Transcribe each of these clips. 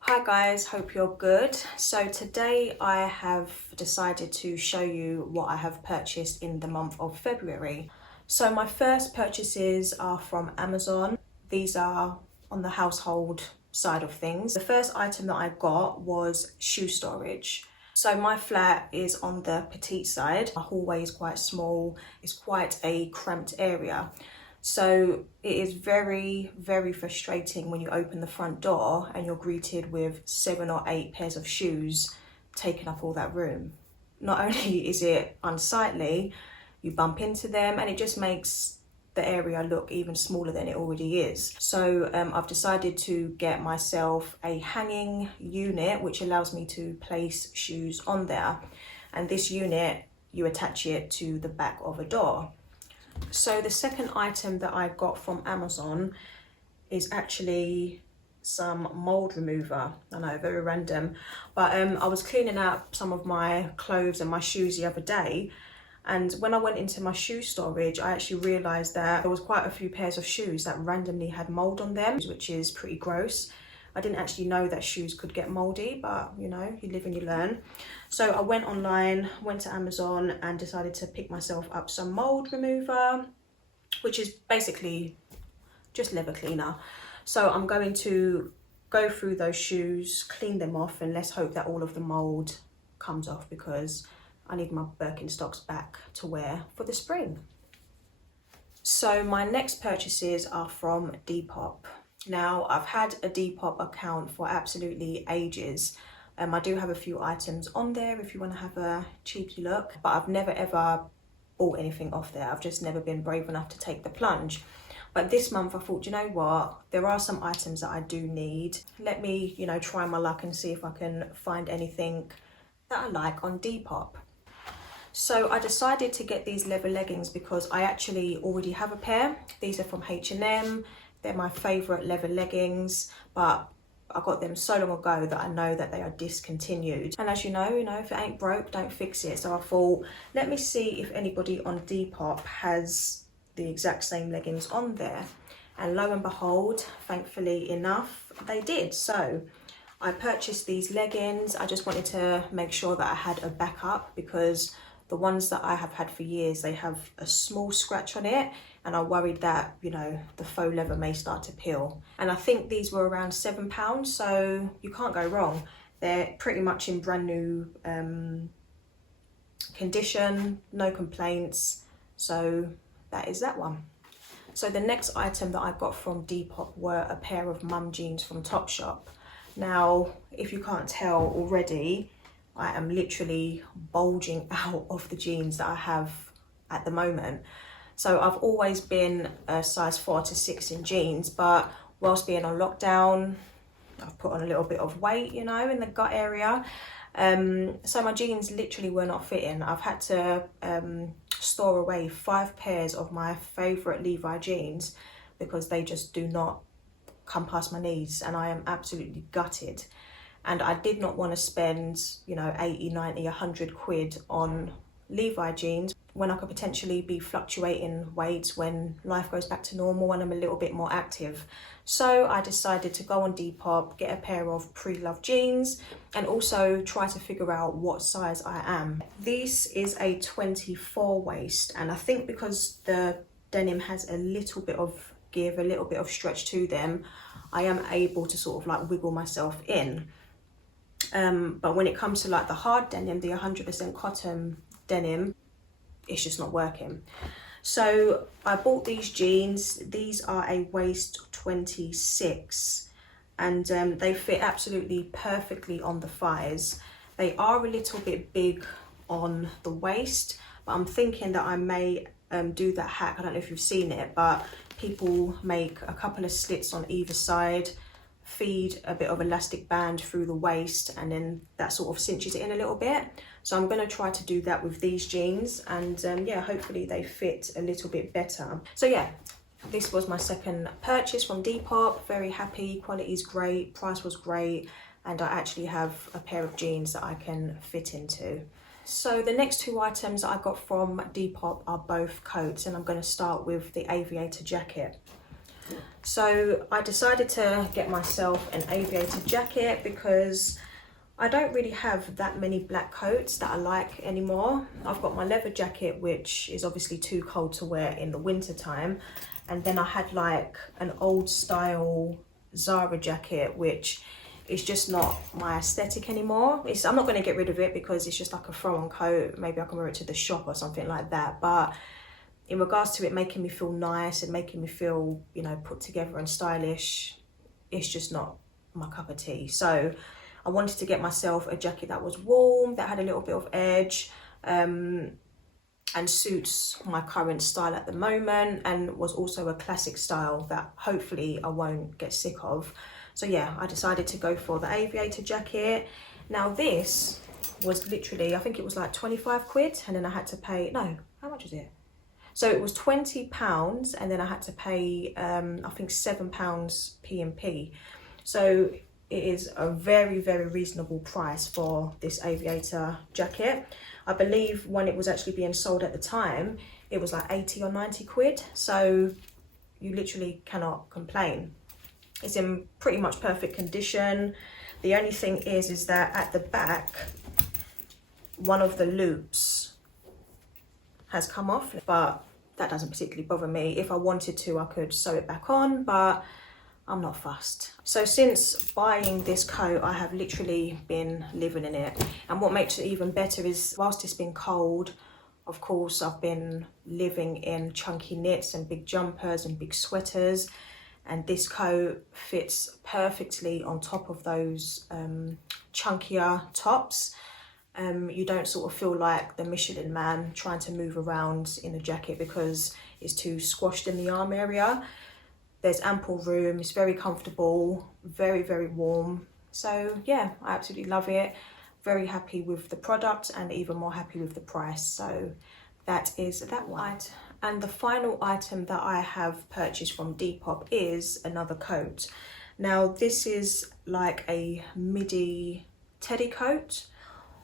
Hi guys, hope you're good. So today I have decided to show you what I have purchased in the month of February. So my first purchases are from Amazon. These are on the household side of things. The first item that I got was shoe storage. So my flat is on the petite side. My hallway is quite small. It's quite a cramped area. So it is very, very frustrating when you open the front door and you're greeted with 7 or 8 pairs of shoes taking up all that room. Not only is it unsightly, you bump into them and it just makes the area look even smaller than it already is. So I've decided to get myself a hanging unit which allows me to place shoes on there. And this unit, you attach it to the back of a door. So the second item that I got from Amazon is actually some mould remover. I know, very random, but I was cleaning up some of my clothes and my shoes the other day, and when I went into my shoe storage, I actually realised that there was quite a few pairs of shoes that randomly had mould on them, which is pretty gross. I didn't actually know that shoes could get mouldy, but you know, you live and you learn. So I went online, went to Amazon and decided to pick myself up some mould remover, which is basically just leather cleaner. So I'm going to go through those shoes, clean them off, and let's hope that all of the mould comes off because I need my Birkenstocks back to wear for the spring. So my next purchases are from Depop. Now, I've had a Depop account for absolutely ages. I do have a few items on there if you want to have a cheeky look, but I've never ever bought anything off there. I've just never been brave enough to take the plunge. But this month I thought, you know what, there are some items that I do need. Let me, you know, try my luck and see if I can find anything that I like on Depop. So I decided to get these leather leggings because I actually already have a pair. These are from H&M. They're my favourite leather leggings, but I got them so long ago that I know that they are discontinued. And as you know, if it ain't broke, don't fix it. So I thought, let me see if anybody on Depop has the exact same leggings on there. And lo and behold, thankfully enough, they did. So I purchased these leggings. I just wanted to make sure that I had a backup because the ones that I have had for years, they have a small scratch on it. And I worried that, you know, the faux leather may start to peel. And I think these were around £7, so you can't go wrong. They're pretty much in brand new condition, no complaints. So that is that one. So the next item that I got from Depop were a pair of mum jeans from Topshop. Now, if you can't tell already, I am literally bulging out of the jeans that I have at the moment. So I've always been a size 4 to 6 in jeans, but whilst being on lockdown, I've put on a little bit of weight, you know, in the gut area. So my jeans literally were not fitting. I've had to store away 5 pairs of my favourite Levi jeans because they just do not come past my knees, and I am absolutely gutted. And I did not want to spend, you know, 80, 90, 100 quid on Levi jeans when I could potentially be fluctuating weights when life goes back to normal, when I'm a little bit more active. So I decided to go on Depop, get a pair of pre-loved jeans, and also try to figure out what size I am. This is a 24 waist, and I think because the denim has a little bit of give, a little bit of stretch to them, I am able to sort of like wiggle myself in. But when it comes to like the hard denim, the 100% cotton denim, it's just not working. So I bought these jeans. These are a waist 26 and they fit absolutely perfectly on the thighs. They are a little bit big on the waist, but I'm thinking that I may do that hack. I don't know if you've seen it, but people make a couple of slits on either side, feed a bit of elastic band through the waist, and then that sort of cinches it in a little bit. So I'm going to try to do that with these jeans, and yeah, hopefully they fit a little bit better. So yeah, this was my second purchase from Depop. Very happy, quality is great, price was great, and I actually have a pair of jeans that I can fit into. So the next 2 items I got from Depop are both coats, and I'm going to start with the Aviator Jacket. So I decided to get myself an aviator jacket because I don't really have that many black coats that I like anymore. I've got my leather jacket, which is obviously too cold to wear in the winter time. And then I had like an old style Zara jacket, which is just not my aesthetic anymore. I'm not going to get rid of it because it's just like a throw-on coat. Maybe I can wear it to the shop or something like that. But in regards to it making me feel nice and making me feel, you know, put together and stylish, it's just not my cup of tea. So I wanted to get myself a jacket that was warm, that had a little bit of edge, and suits my current style at the moment, and was also a classic style that hopefully I won't get sick of. So yeah, I decided to go for the aviator jacket. Now this was literally, I think it was like 25 quid, and then I had to pay, no, how much was it? So it was £20 and then I had to pay, I think £7 P&P. So it is a very, very reasonable price for this aviator jacket. I believe when it was actually being sold at the time, it was like 80 or 90 quid. So you literally cannot complain. It's in pretty much perfect condition. The only thing is that at the back, one of the loops has come off, but that doesn't particularly bother me. If I wanted to, I could sew it back on, but I'm not fussed. So since buying this coat, I have literally been living in it. And what makes it even better is whilst it's been cold, of course, I've been living in chunky knits and big jumpers and big sweaters. And this coat fits perfectly on top of those chunkier tops. You don't sort of feel like the Michelin man trying to move around in a jacket because it's too squashed in the arm area. There's ample room, it's very comfortable, very, very warm. So yeah, I absolutely love it. Very happy with the product and even more happy with the price. So that is that one. And the final item that I have purchased from Depop is another coat. Now this is like a midi teddy coat,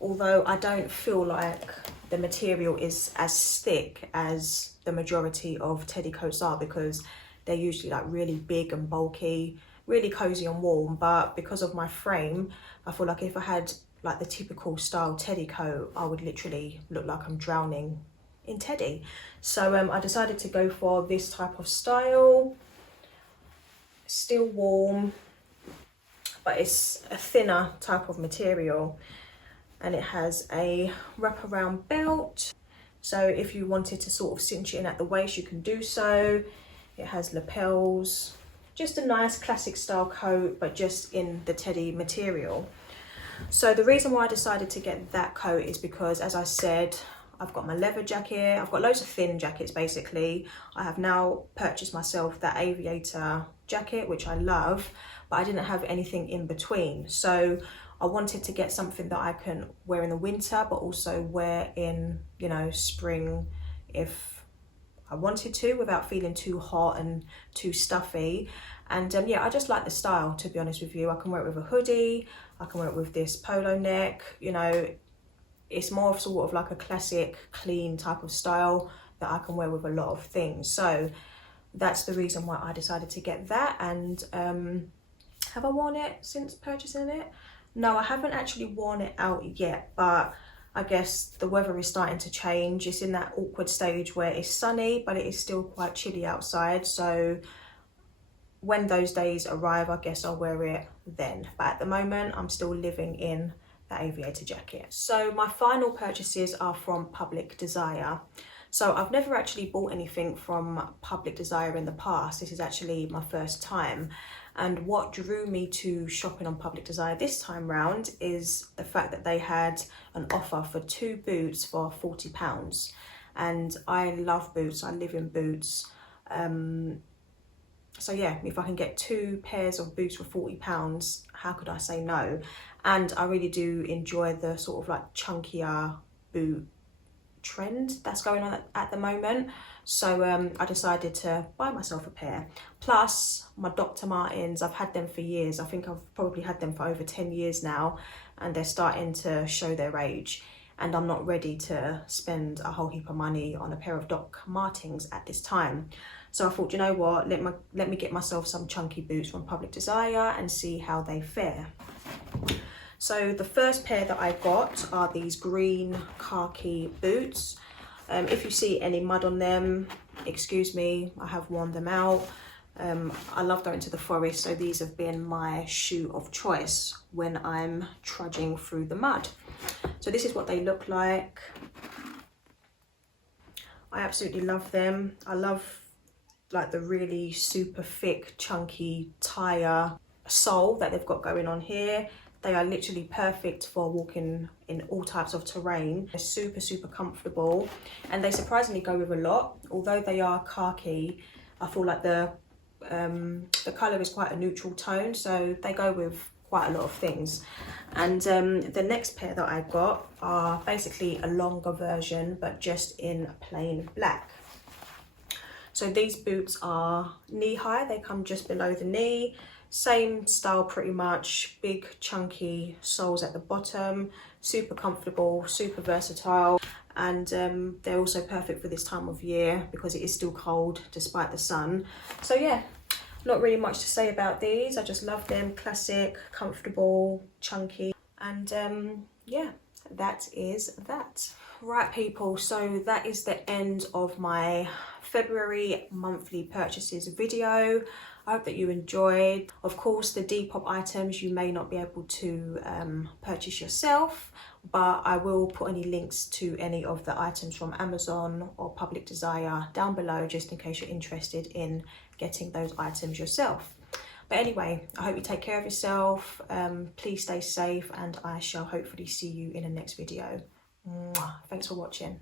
although I don't feel like the material is as thick as the majority of teddy coats are, because they're usually like really big and bulky, really cozy and warm. But because of my frame, I feel like if I had like the typical style teddy coat, I would literally look like I'm drowning in teddy. So I decided to go for this type of style. Still warm, but it's a thinner type of material. And it has a wraparound belt. So if you wanted to sort of cinch it in at the waist, you can do so. It has lapels, just a nice classic style coat, but just in the teddy material. So the reason why I decided to get that coat is because, as I said, I've got my leather jacket, I've got loads of thin jackets basically. I have now purchased myself that aviator jacket, which I love, but I didn't have anything in between. So I wanted to get something that I can wear in the winter, but also wear in, you know, spring if I wanted to, without feeling too hot and too stuffy. And yeah, I just like the style, to be honest with you. I can wear it with a hoodie, I can wear it with this polo neck, you know. It's more of sort of like a classic, clean type of style that I can wear with a lot of things. So that's the reason why I decided to get that. And have I worn it since purchasing it? No, I haven't actually worn it out yet, but I guess the weather is starting to change. It's in that awkward stage where it's sunny, but it is still quite chilly outside. So when those days arrive, I guess I'll wear it then. But at the moment, I'm still living in the aviator jacket. So my final purchases are from Public Desire. So I've never actually bought anything from Public Desire in the past. This is actually my first time. And what drew me to shopping on Public Desire this time round is the fact that they had an offer for 2 boots for £40. And I love boots, I live in boots. So yeah, if I can get 2 pairs of boots for £40, how could I say no? And I really do enjoy the sort of like chunkier boot trend that's going on at the moment. So I decided to buy myself a pair. Plus my Dr. Martens, I've had them for years. I think I've probably had them for over 10 years now, and they're starting to show their age. And I'm not ready to spend a whole heap of money on a pair of Doc Martens at this time. So I thought, you know what, let me get myself some chunky boots from Public Desire and see how they fare. So the first pair that I got are these green khaki boots. If you see any mud on them, excuse me, I have worn them out. I love going to the forest, so these have been my shoe of choice when I'm trudging through the mud. So this is what they look like. I absolutely love them. I love like the really super thick, chunky tire sole that they've got going on here. They are literally perfect for walking in all types of terrain. They're super, super comfortable, and they surprisingly go with a lot. Although they are khaki, I feel like the colour is quite a neutral tone, so they go with quite a lot of things. And the next pair that I got are basically a longer version, but just in plain black. So these boots are knee high, they come just below the knee. Same style pretty much, big chunky soles at the bottom, super comfortable, super versatile, and they're also perfect for this time of year because it is still cold despite the sun. So yeah, not really much to say about these. I just love them, classic, comfortable, chunky, and yeah, that is that. Right people, so that is the end of my February monthly purchases video. I hope that you enjoyed. Of course, the Depop items you may not be able to purchase yourself, but I will put any links to any of the items from Amazon or Public Desire down below, just in case you're interested in getting those items yourself. But anyway, I hope you take care of yourself. Please stay safe, and I shall hopefully see you in the next video. Mwah. Thanks for watching.